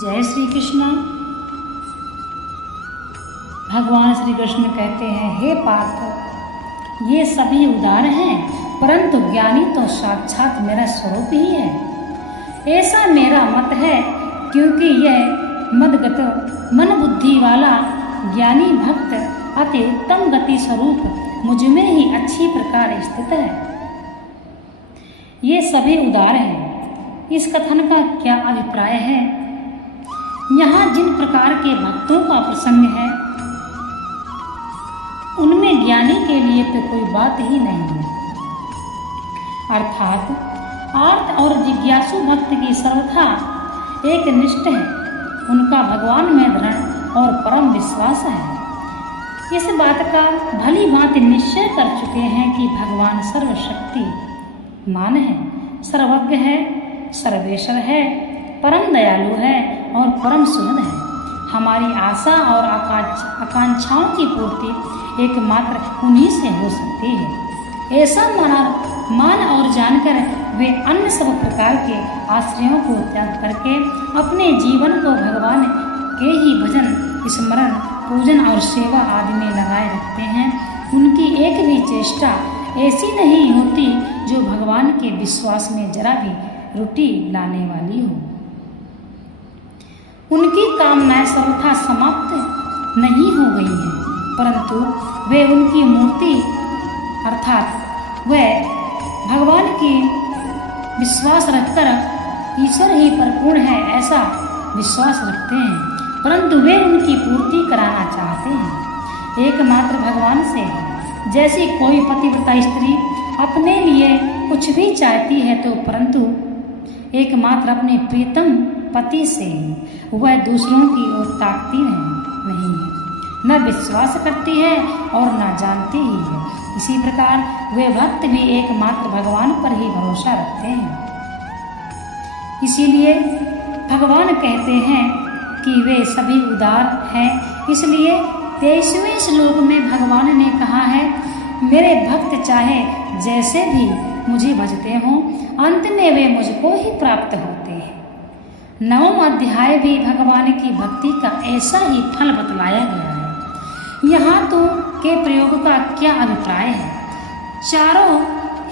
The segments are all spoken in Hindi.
जय श्री कृष्ण। भगवान श्री कृष्ण कहते हैं, हे पार्थ, ये सभी उदार हैं, परंतु ज्ञानी तो साक्षात मेरा स्वरूप ही है। ऐसा मेरा मत है, क्योंकि यह मदगत मन बुद्धि वाला ज्ञानी भक्त अति उत्तम गति स्वरूप मुझ में ही अच्छी प्रकार स्थित है। ये सभी उदार हैं। इस कथन का क्या अभिप्राय है? यहाँ जिन प्रकार के भक्तों का प्रसंग है, उनमें ज्ञानी के लिए तो कोई बात ही नहीं है। अर्थात आर्त और जिज्ञासु भक्त की सर्वथा एक निष्ठ है। उनका भगवान में दृढ़ और परम विश्वास है। इस बात का भली भांति निश्चय कर चुके हैं कि भगवान सर्वशक्तिमान है, सर्वज्ञ है, सर्वेश्वर है, परम दयालु है और परम सुहृद है। हमारी आशा और आकांक्षाओं की पूर्ति एकमात्र उन्हीं से हो सकती है। ऐसा मान और जानकर वे अन्य सब प्रकार के आश्रयों को त्याग करके अपने जीवन को भगवान के ही भजन, स्मरण, पूजन और सेवा आदि में लगाए रखते हैं। उनकी एक भी चेष्टा ऐसी नहीं होती जो भगवान के विश्वास में जरा भी त्रुटि लाने वाली हो। उनकी कामनाएं सर्वथा समाप्त नहीं हो गई हैं, परंतु वे उनकी मूर्ति अर्थात वे भगवान की विश्वास रखकर ईश्वर ही परिपूर्ण है ऐसा विश्वास रखते हैं, परंतु वे उनकी पूर्ति कराना चाहते हैं एकमात्र भगवान से है। जैसी कोई पतिव्रता स्त्री अपने लिए कुछ भी चाहती है, तो परंतु एकमात्र अपने प्रीतम पति से वह दूसरों की ओर ताकती नहीं है, न विश्वास करती है और न जानती ही है। इसी प्रकार वे भक्त भी एकमात्र भगवान पर ही भरोसा रखते हैं। इसीलिए भगवान कहते हैं कि वे सभी उदार हैं। इसलिए 23वें श्लोक में भगवान ने कहा है, मेरे भक्त चाहे जैसे भी मुझे भजते हों, अंत में वे मुझको ही प्राप्त होते हैं। 9वां अध्याय भी भगवान की भक्ति का ऐसा ही फल बतलाया गया है। यहाँ तो के प्रयोग का क्या अभिप्राय है? चारों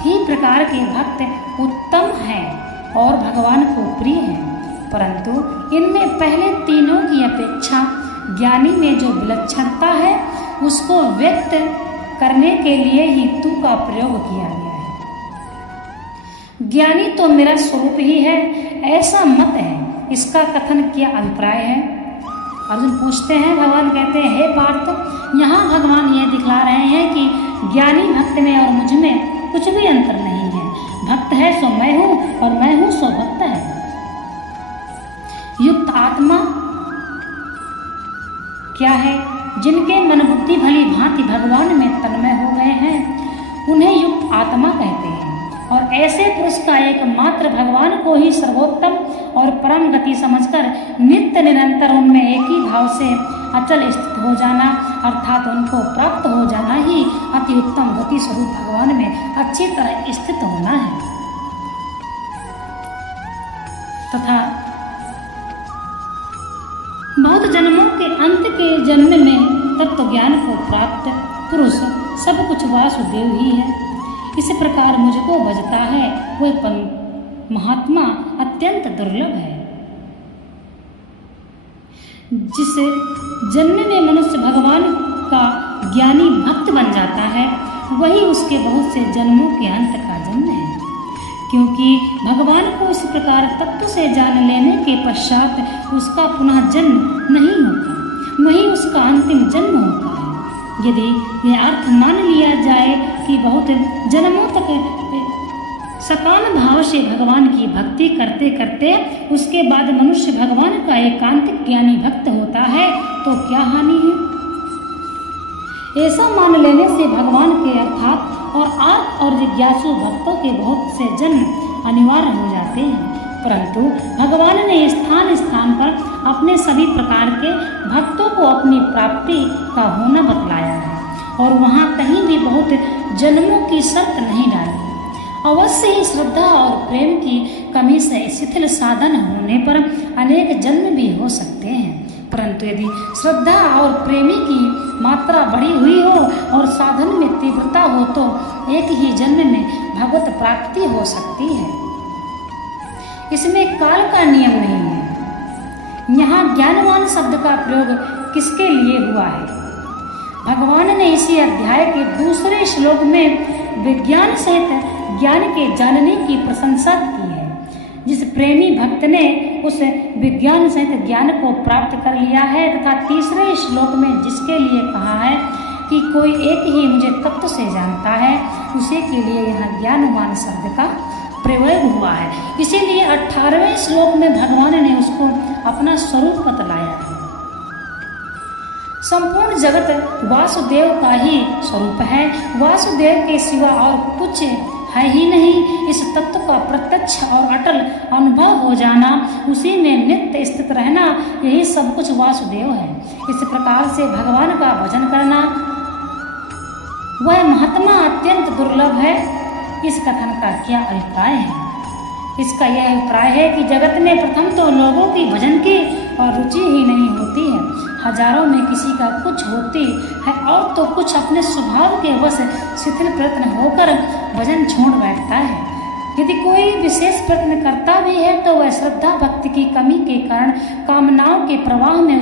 ही प्रकार के भक्त उत्तम हैं और भगवान को प्रिय हैं, परंतु इनमें पहले तीनों की अपेक्षा ज्ञानी में जो विलक्षणता है, उसको व्यक्त करने के लिए ही तू का प्रयोग किया गया है। ज्ञानी तो मेरा स्वरूप ही है, ऐसा मत है। इसका कथन क्या अभिप्राय है? अर्जुन पूछते हैं। भगवान कहते हैं, हे पार्थ, यहाँ भगवान ये दिखला रहे हैं कि ज्ञानी भक्त में और मुझ में कुछ भी अंतर नहीं है। भक्त है सो मैं हूँ और मैं हूँ सो भक्त है। युक्त आत्मा क्या है? जिनके मन बुद्धि भली भांति भगवान में तन्मय हो गए हैं, उन्हें युक्त आत्मा कहते हैं। और ऐसे पुरुष का एकमात्र भगवान को ही सर्वोत्तम और परम गति समझकर नित्य निरंतर उनमें एक ही भाव से अचल स्थित हो जाना, अर्थात उनको प्राप्त हो जाना ही अति उत्तम गति स्वरूप भगवान में अच्छी तरह स्थित होना है। तथा बहुत जन्मों के अंत के जन्म में तत्व ज्ञान को प्राप्त पुरुष सब कुछ वासुदेव ही है। इस प्रकार मुझको भजता है वह महात्मा अत्यंत दुर्लभ है। जिस जन्म में मनुष्य भगवान का ज्ञानी भक्त बन जाता है, वही उसके बहुत से जन्मों के अंत का जन्म है। क्योंकि भगवान को इस प्रकार तत्व से जान लेने के पश्चात उसका पुनः जन्म नहीं होता, वही उसका अंतिम जन्म होता है। यदि यह अर्थ मान लिया जाए कि बहुत जन्मों तक सकाम भाव से भगवान की भक्ति करते करते उसके बाद मनुष्य भगवान का एकांतिक ज्ञानी भक्त होता है, तो क्या हानि है? ऐसा मान लेने से भगवान के अर्थात और आर्त और जिज्ञासु भक्तों के बहुत से जन्म अनिवार्य हो जाते हैं। परंतु भगवान ने स्थान स्थान पर अपने सभी प्रकार के भक्तों को अपनी प्राप्ति का होना बतलाया है और वहाँ कहीं भी बहुत जन्मों की शर्त नहीं डाली। अवश्य ही श्रद्धा और प्रेम की कमी से शिथिल साधन होने पर अनेक जन्म भी हो सकते हैं, परंतु यदि श्रद्धा और प्रेमी की मात्रा बढ़ी हुई हो और साधन में तीव्रता हो तो एक ही जन्म में भगवत प्राप्ति हो सकती है। इसमें काल का नियम नहीं है। यहाँ ज्ञानवान शब्द का प्रयोग किसके लिए हुआ है? भगवान ने इसी अध्याय के दूसरे श्लोक में विज्ञान सहित ज्ञान के जानने की प्रशंसा की है। जिस प्रेमी भक्त ने उस विज्ञान सहित ज्ञान को प्राप्त कर लिया है तथा तीसरे श्लोक में जिसके लिए कहा है कि कोई एक ही मुझे तत्व से जानता है, उसी के लिए यहाँ ज्ञानवान शब्द का प्रयोग हुआ है। इसीलिए 18वें श्लोक में भगवान ने उसको अपना स्वरूप बतलाया है। संपूर्ण जगत वासुदेव का ही स्वरूप है। वासुदेव के सिवा और कुछ है ही नहीं। इस तत्व का प्रत्यक्ष और अटल अनुभव हो जाना, उसी में नित्य स्थित रहना, यही सब कुछ वासुदेव है। इस प्रकार से भगवान का भजन करना वह महात्मा अत्यंत दुर्लभ है। इस कथन का क्या अभिप्राय है? इसका यह अभिप्राय है कि जगत में प्रथम तो लोगों की भजन की और रुचि ही नहीं होती है। हजारों में किसी का कुछ होती है और तो कुछ अपने स्वभाव के वश शिथिल प्रयत्न होकर भजन छोड़ बैठता है। यदि कोई विशेष प्रयत्न करता भी है तो वह श्रद्धा भक्ति की कमी के कारण कामनाओं के प्रवाह में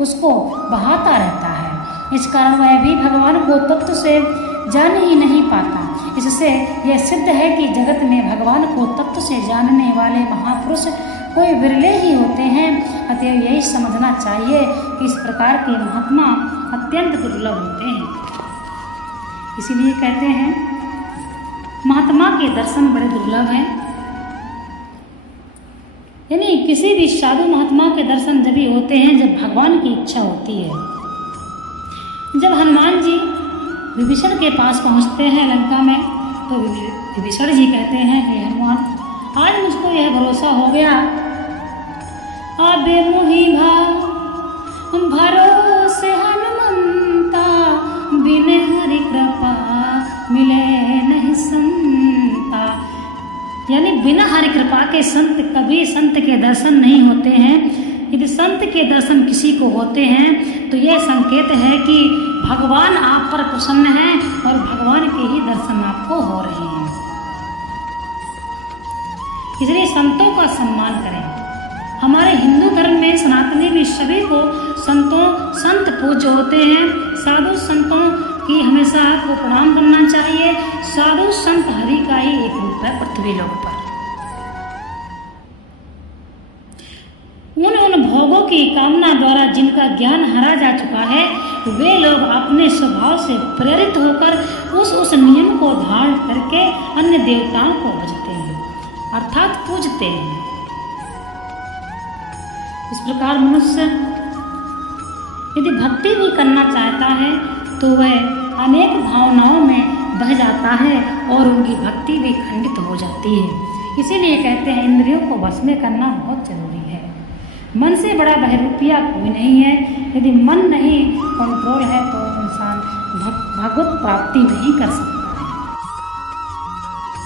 उसको बहाता रहता है। इस कारण वह भी भगवान को तत्व से जान ही नहीं पाता। इससे यह सिद्ध है कि जगत में भगवान को तत्व से जानने वाले महापुरुष कोई विरले ही होते हैं। अतएव यही समझना चाहिए कि इस प्रकार के महात्मा अत्यंत दुर्लभ होते हैं। इसीलिए कहते हैं महात्मा के दर्शन बड़े दुर्लभ हैं। यानी किसी भी साधु महात्मा के दर्शन जब ही होते हैं जब भगवान की इच्छा होती है। जब हनुमान जी विभीषण के पास पहुंचते हैं लंका में, तो विभीषण जी कहते हैं हे हनुमान, आज मुझको यह भरोसा हो गया, आबे मोहि भरोसे हनुमंता, बिन हरि कृपा मिले नहीं संता। यानी बिना हरि कृपा के संत कभी संत के दर्शन नहीं होते हैं। यदि संत के दर्शन किसी को होते हैं तो यह संकेत है कि भगवान आप पर प्रसन्न हैं और भगवान के ही दर्शन आपको हो रहे हैं। इसलिए संतों का सम्मान करें। हमारे हिंदू धर्म में सनातनी में सभी को संत पूज्य होते हैं। साधु संतों की हमेशा आपको प्रणाम करना चाहिए। साधु संत हरि का ही एक रूप है पृथ्वी लोक पर। उन भोगों की कामना द्वारा जिनका ज्ञान हरा जा चुका है, वे लोग अपने स्वभाव से प्रेरित होकर उस नियम को धारण करके अन्य देवताओं को भजते हैं, अर्थात पूजते हैं। इस प्रकार मनुष्य यदि भक्ति भी करना चाहता है तो वह अनेक भावनाओं में बह जाता है और उनकी भक्ति भी खंडित हो जाती है। इसीलिए कहते हैं इंद्रियों को वश में करना बहुत जरूरी है। मन से बड़ा बहरूपिया कोई नहीं है। यदि मन नहीं कंट्रोल है तो इंसान भगवत प्राप्ति नहीं कर सकता।